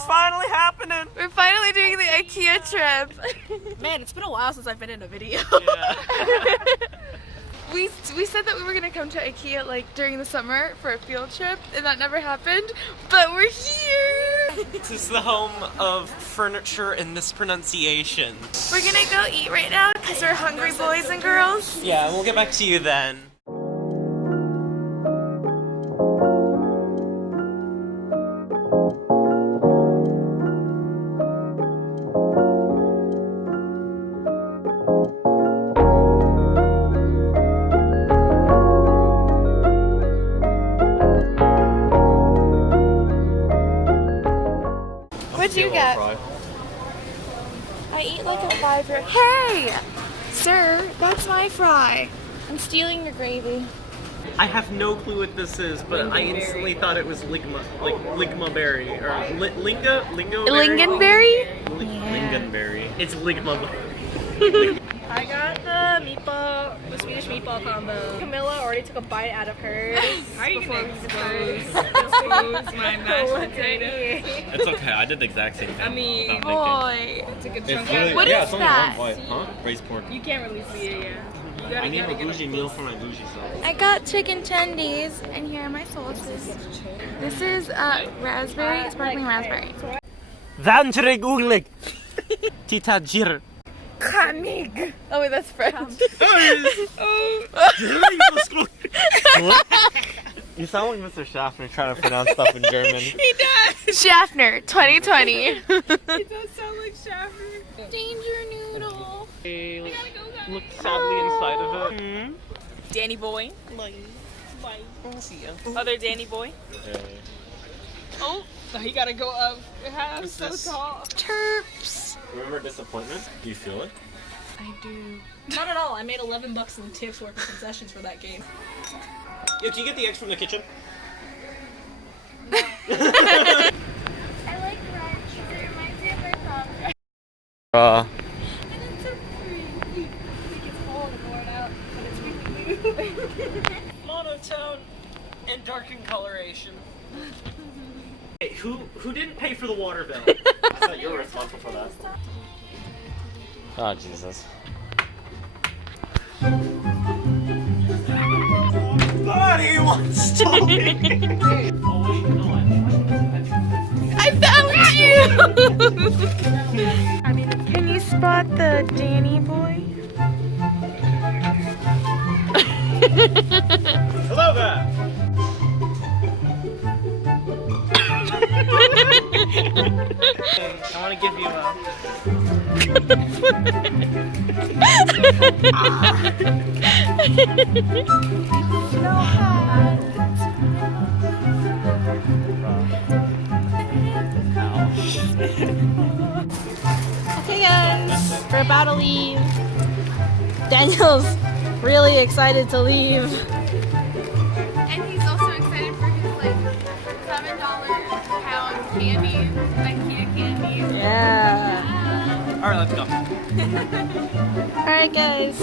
It's finally happening. We're finally doing the IKEA trip. Man, it's been a while since I've been in a video. Yeah. We said that we were gonna come to IKEA like during the summer for a field trip, and that never happened. But we're here. This is the home of furniture and mispronunciation. We're gonna go eat right now because we're hungry boys and girls. Yeah, and we'll get back to you then. What'd you get? I eat like a 5-year. Hey! Sir, that's my fry. I'm stealing your gravy. I have no clue what this is, but I instantly thought it was ligma, like ligma berry or lingonberry. Lingonberry? Lingonberry. It's ligma. I got the Swedish meatball combo. Camilla already took a bite out of hers. How are you gonna expose my mashed potato? It's okay, I did the exact same thing. I mean, Boy. it's a good It's chunk. really, What yeah, is it's only that? one bite. Huh? Braised pork. You can't really see it, yeah. You I need a gotta bougie meal for my bougie self. I got chicken tendies, and here are my sauces. This is raspberry, sparkling raspberry. Vantreg ulig. Tita jir. Kamig. Oh wait, that's French. You sound like Mr. Schaffner trying to pronounce stuff in German. He does! Schaffner, 2020. He does sound like Shaffer. Danger noodle. Look sadly inside of it. Danny boy. See ya. Other Danny boy. Oh, you gotta go up. I'm so this? tall. Terps. Remember disappointment? Do you feel it? I do. Not at all. I made $11 in tips worth of concessions for that game. Yo, can you get the eggs from the kitchen? I like ranch. It reminds me of my prom. And it's so pretty. It gets cold and worn out, but it's really cute. Monotone and dark in coloration. Hey, who didn't pay for the water bill? I thought you were responsible for that. Oh, Jesus. Buddy wants to I found you! Can you spot the Danny boy? Hello there! I want to give you Okay guys, we're about to leave. Daniel's really excited to leave. And he's also excited for his like $7 pound candy, IKEA candy. Yeah. Alright, let's go. Alright guys.